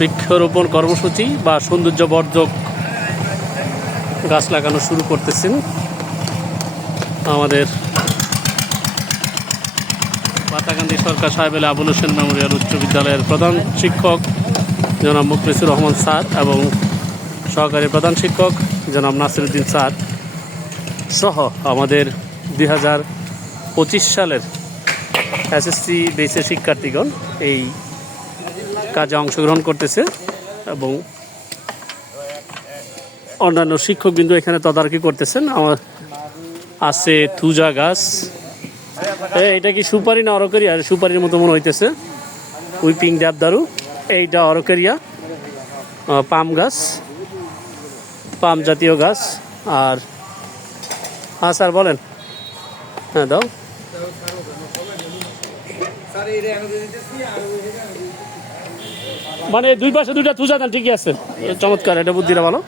বৃক্ষরোপণ কর্মসূচি বা সৌন্দর্য সৌন্দর্যবর্ধক গাছ লাগানো শুরু করতেছেন আমাদের বাতাকান্দি সরকার সাহেব আলী আবুল হোসেন মেমোরিয়াল উচ্চ বিদ্যালয়ের প্রধান শিক্ষক জনাব মুখলিসুর রহমান স্যার এবং সহকারী প্রধান শিক্ষক জনাব নাসিরুদ্দিন স্যার সহ আমাদের দুই হাজার পঁচিশ সালের এসএসসি বেসের শিক্ষার্থীগণ এই কাজে অংশগ্রহণ করতেছে এবং অন্যান্য শিক্ষকবৃন্দ এখানে তদারকি করতেছেন। আমার আছে থুজা গাছ। এ, এটা কি সুপারি না অরকারিয়া? সুপারির মতো মনে হইতেছে। উইপিং দেবদারু এইটা অরকারিয়া। পাম গাছ। পাম জাতীয় গাছ। আর হ্যাঁ স্যার বলেন। হ্যাঁ দাও। মানে দুই পাশে দুইটা থুজা দেন ঠিকই আছে। চমৎকার এটা বুদ্ধিটা ভালো।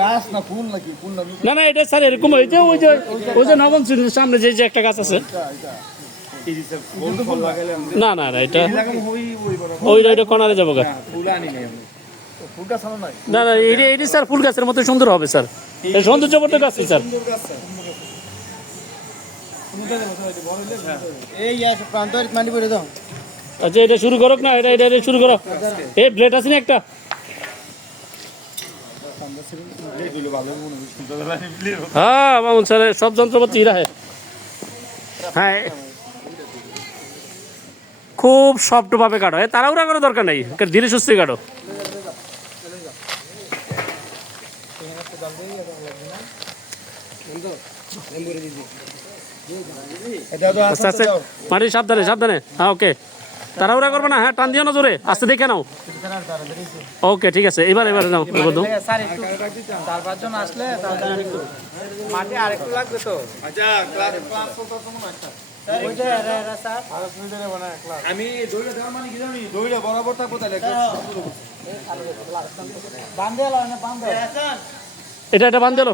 গাছ না ফুল না না না এটা স্যার এরকম হয়েছে ওই যে ওই যে নবম শ্রেণির সামনে যে যে একটা গাছ আছে। না না না এটা ওই এটা কনারে যাব গা। না না এটা এটি স্যার ফুল গাছের মতো সুন্দর হবে স্যার। এই সৌন্দর্যবর্ধক গাছ স্যার। আচ্ছা এটা শুরু করো না এটা এটা এটা শুরু করো। এই ব্লেড আছে না একটা? হ্যাঁ মামুন স্যার সব যন্ত্রপাতি রাহে হ্যাঁ। খুব সফট ভাবে কাটো। এ তাড়াহুড়া করার দরকার নেই ধীরে সুস্থে কাটো এটা তো আস্তে আস্তে মাটি সাবধানে সাবধানে। হ্যাঁ ওকে তাড়াহুড়া করবে না হ্যাঁ টান দিও না জোরে। আস্তে দেখে নাও। ওকে ঠিক আছে। এবার এবার নাও এবার দাও। স্যার একটু চার পাঁচজন আসলে মাটি আরেকটু লাগবে তো আচ্ছা ক্লাস ক্লাস তো তোমার একটা ওইটা এরা এরা স্যার আমি দৌড়ে দেওয়া মানে কি জানি? দৌড়ে বরাবর থাকব তাহলে বান্ধে না এটা এটা বান দিলো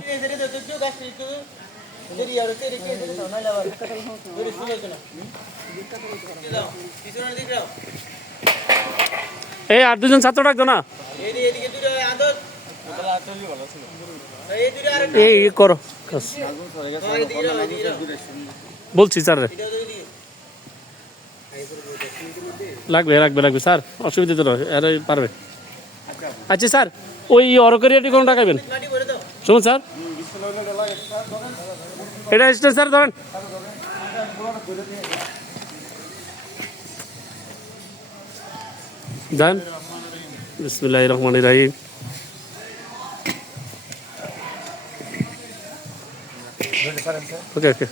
এই আর দুজন ছাত্র ডাকতো না এই করো বলছি স্যার লাগবে লাগবে লাগবে স্যার অসুবিধা তো নয় পারবে আচ্ছা স্যার ওই অরকারিয়াটি কোনো টাকাবেন শুনুন স্যার এটা স্টেজ স্যার ধরেন। যান বিসমুল্লাহ রহমান রাহিম। ওকে ওকে।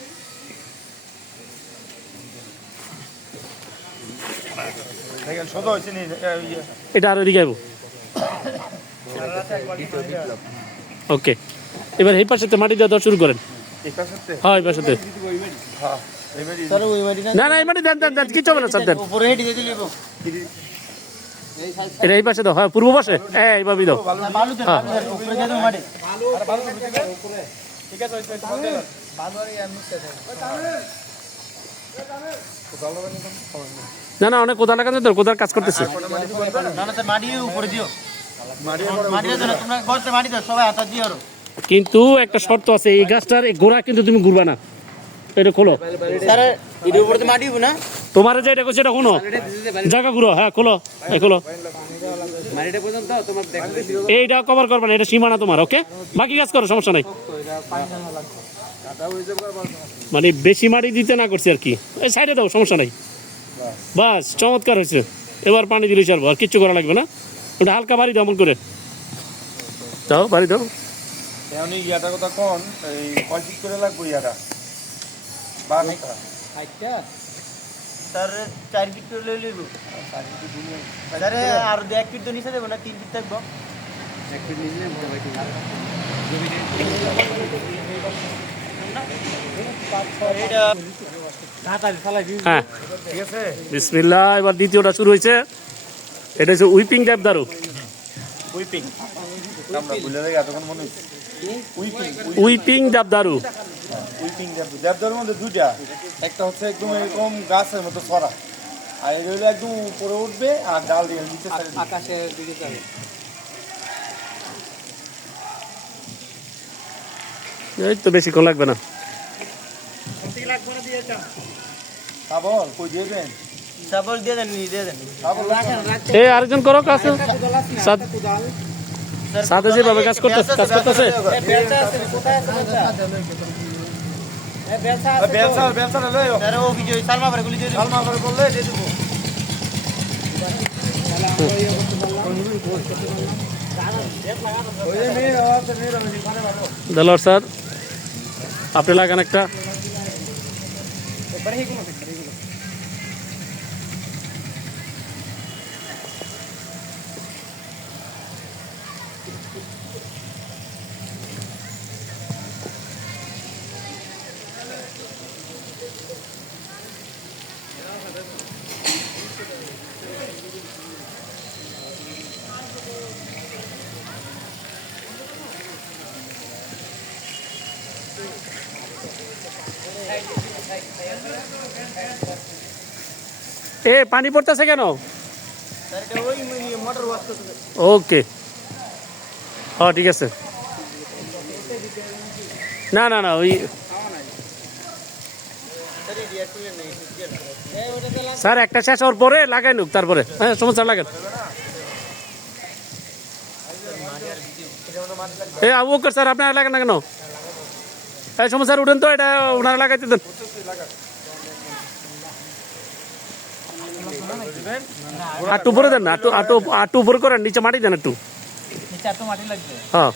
এটা আর ওইদিকে ওকে। এবার এই পাশে মাটি দেওয়া দেওয়া শুরু করেন। হ্যাঁ এই পাশে স্যার ওই বাড়ি না না এই মাটি দেন দেন দেন কিছু হবে না স্যার দেন। এটা এই পাশে দাও হ্যাঁ পূর্ব পাশে? হ্যাঁ এইভাবেই দাও। হ্যাঁ। না না। অনেক কোদাল লাগানো তো কোদাল কাজ করতেছে। না? না মাটি উপরে দিও। মাটি তোমরা মাটি দাও সবাই হাত দিও আরও কিন্তু একটা শর্ত আছে এই গাছটার গোড়া কিন্তু তুমি ঘুরবা না। এটা খোলো। তোমার যে এটা করছে এটা কোনো জায়গা ঘুরো হ্যাঁ খোলো। খোলো। এইটা কভার করবে না এটা সীমানা তোমার ওকে বাকি কাজ করো সমস্যা নাই। মানে বেশি মাটি দিতে না করছে আর কি। এই সাইডে দাও সমস্যা নাই। বাস চমৎকার হয়েছে। এবার পানি দিলে আর কিচ্ছু করা লাগবে না। ওটা হালকা বাড়ি দাও এমন করে। দাও বাড়ি দাও। এমনি ইয়াটা কথা কোন এই কয় ফিট করে লাগবে ইয়াটা? বা মিটা স্যার চার ফিট করে লই লইব। আর দু এক তো নিচে দেবো না তিন ফিট থাকব। এক ফিট নিচে হ্যাঁ। বিসমিল্লাহ এবার দ্বিতীয়টা শুরু হয়েছে। এটা হচ্ছে উইপিং ট্যাপ দারু। উইপিং। আমরা ভুলে যাই এতক্ষণ মনে হচ্ছে। উইপিং উইপিং ডাব দারু উইপিং দেব দেবদার মধ্যে দুইটা। একটা হচ্ছে একদম এরকম গাছের মতো ছড়া। আর এটা হলো একদম উপরে উঠবে আর ডাল দিয়ে নিচে। আকাশের দিকে যাবে এই তো বেশিক্ষণ লাগবে না। শাবল কই দিয়ে দেন? সাবল দিয়ে দেন দিয়ে দেন এই আরেকজন করো কাজ সাদ সাদে যেভাবে কাজ করতে কাজ করতেছে। বেলসা লই ও ভিডিও সালমা করে গুলি দিয়ে দিন সালমা করে বললে দিয়ে দেবো ওই যে মেয়ে আছে মেয়ে আমি এখানে ভালো দেলোয়ার স্যার আপনি লাগান একটা এ, পানি পড়তেছে কেন? ওকে হ্যাঁ ঠিক আছে। না না না, ওই স্যার, একটা শেষ হওয়ার পরে লাগাই নুক, তারপরে। হ্যাঁ সমস্যা লাগান এ, আবু স্যার আপনারা লাগান না কেন? এই সমস্যা উঠেন তো, এটা ওনারা লাগাইতে দেন। আটটু উপরে দেন না আটটু আটটু আটটু উপরে করেন নিচে মাটি দেন একটু। নিচে এত মাটি লাগবে। হ্যাঁ।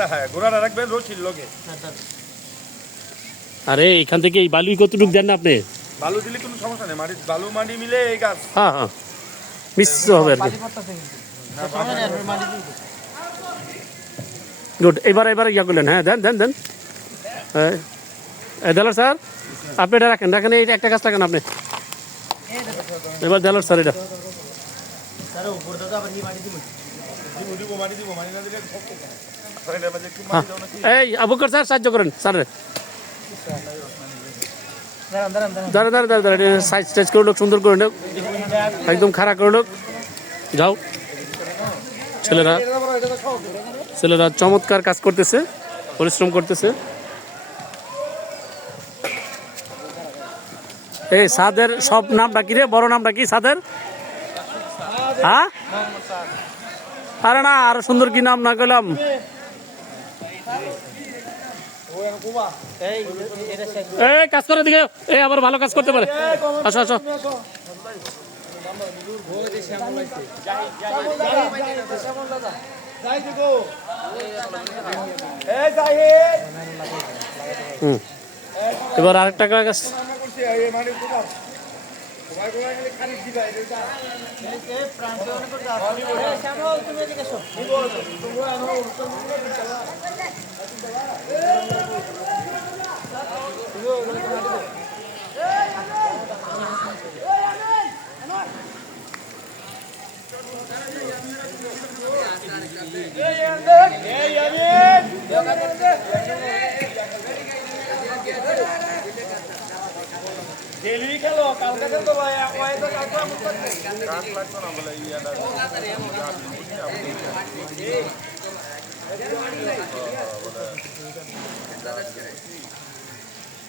হ্যাঁ আরে এখান থেকে এই বালুই কতটুকু দেন না আপনি? বালু দিলে কোনো সমস্যা নেই মাটি বালু মাটি মিলে এই গাছ। হ্যাঁ হ্যাঁ। মিশ্র হবে আর। গুড এবার এবার ইয়া করলেন হ্যাঁ দেন দেন দেন। হ্যাঁ। দেলার স্যার, আপনি এটা রাখেন রাখেন, এই একটা গাছ রাখেন আপনি এবার দেলার স্যার এটা হয়। নাকি? এই, আবুকর স্যার, সাহায্য করেন স্যার দাঁড়া দাঁড়া দাঁড়া দাঁড়া সাইজ টাইজ করে লোক সুন্দর করে লোক একদম খারাপ করে লোক যাও ছেলেরা ছেলেরা চমৎকার কাজ করতেছে, পরিশ্রম করতেছে এই সাদের সব নামটা কি রে? বড় নামটা কি সাদের? হ্যাঁ? আরে না, আরও সুন্দর কি নাম না গেলাম এই, কাজ করে দিকে। এই, আবার ভালো কাজ করতে পারে। আসো আসো। এবার আরেকটা গাছ? মাটি কোথাও? সবাই কোথায় খালি খারিজ দিবা, এটা তুমি এদিকে এসো ডেলি খেলো,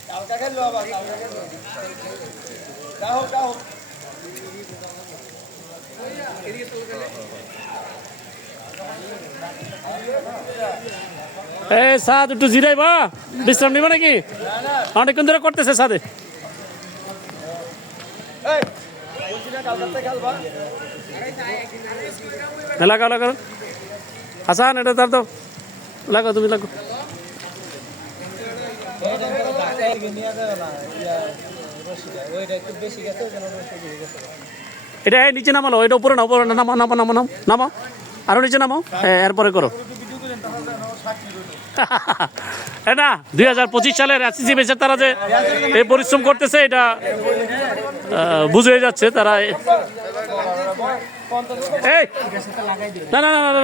কালকে খেলব আবার, কালকে। এই সাদ একটু জিরাইবা বিশ্রাম নিবা নাকি অনেকক্ষণ ধরে করতেছে সাদে এই, বলছি না কালকে খেলবা লাগা লাগা। হাসান, এটা তার দাও লাগো, তুমি লাগো। ওইটা একটু বেশি গেছে ওই জন্য রশি দিয়ে গেছে এটা নিচে নামালো, এটা উপরে উপরে নামা নামা নামা নাম আরও নিচে নামাও। হ্যাঁ এরপরে করো। এটা দুই হাজার পঁচিশ সালের এসিসি বেচে তারা যে এই পরিশ্রম করতেছে এটা বুঝে যাচ্ছে তারা এই! না না না না না,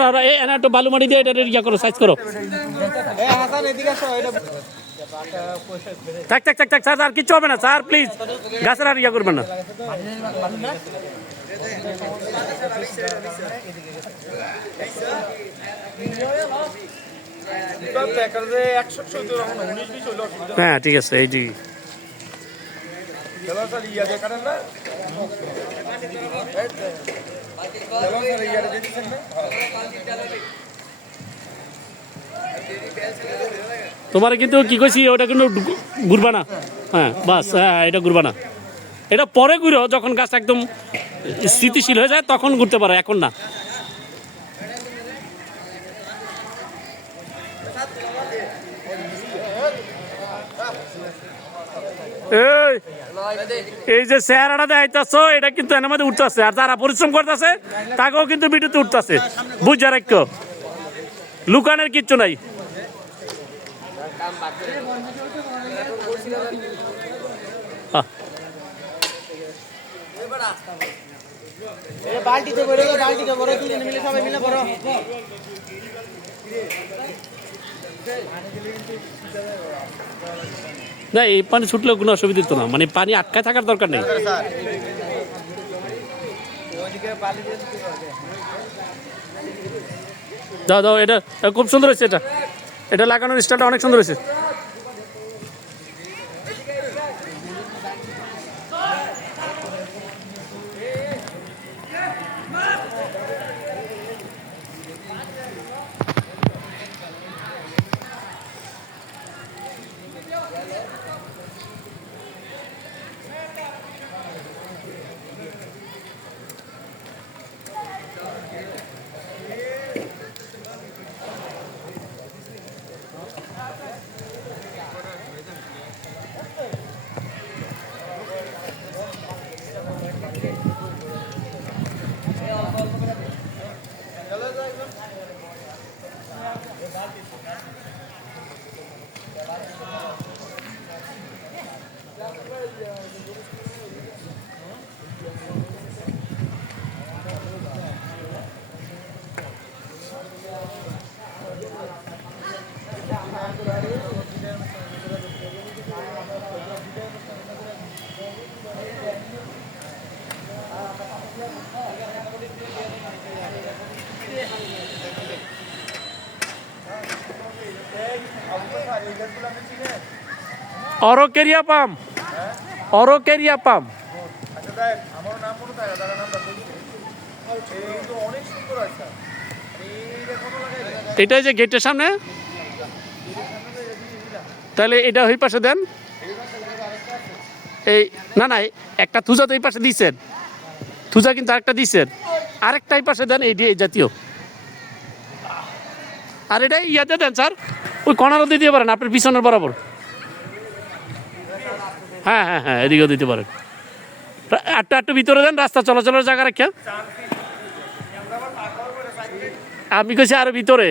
না একটু দিয়ে এটা ইয়া সাইজ করো। আর কিচ্ছু হবে না স্যার প্লিজ আর ইয়া না। হ্যাঁ ঠিক আছে তোমার কিন্তু কি কইছি, ওটা কিন্তু ঘুরবা না হ্যাঁ বাস হ্যাঁ এটা ঘুরবা না এটা পরে ঘুরো, যখন গাছ একদম স্থিতিশীল হয়ে যায়, তখন ঘুরতে পারো, এখন না। এই যে চেহারাটা দেখাইতেছো এটা কিন্তু এর মধ্যে উঠতেছে। আর যারা পরিশ্রম করতেছে, তাকেও কিন্তু বিদ্যুতে উঠতেছে। বুঝা রাখো। লুকানের কিচ্ছু নাই। ভরে, দুজন মিলে সবাই মিলে ভরো। না এই পানি ছুটলেও কোনো অসুবিধা তো না। মানে পানি আটকায় থাকার দরকার নেই। পারবে দাও দাও এটা এটা খুব সুন্দর হয়েছে এটা। এটা লাগানোর স্টাইলটা অনেক সুন্দর হয়েছে। আছে এইটা কোনো লাগাই এটা যে গেটের সামনে? তাহলে এটা ওই পাশে দেন। এই, না না, একটা থুজা তো এই পাশে দিচ্ছেন থুজা কিন্তু আরেকটা দিচ্ছেন আরেকটা এই পাশে দেন, এই এই জাতীয়। আর এটা ইয়াতে দেন, স্যার। ওই কর্নারও দিতে পারেন আপনার পিছনের বরাবর। হ্যাঁ হ্যাঁ হ্যাঁ এদিকেও দিতে পারেন। আটটা, আটটু ভিতরে দেন, রাস্তা চলাচলের জায়গা রাখেন। আমি কইছি আর ভিতরে।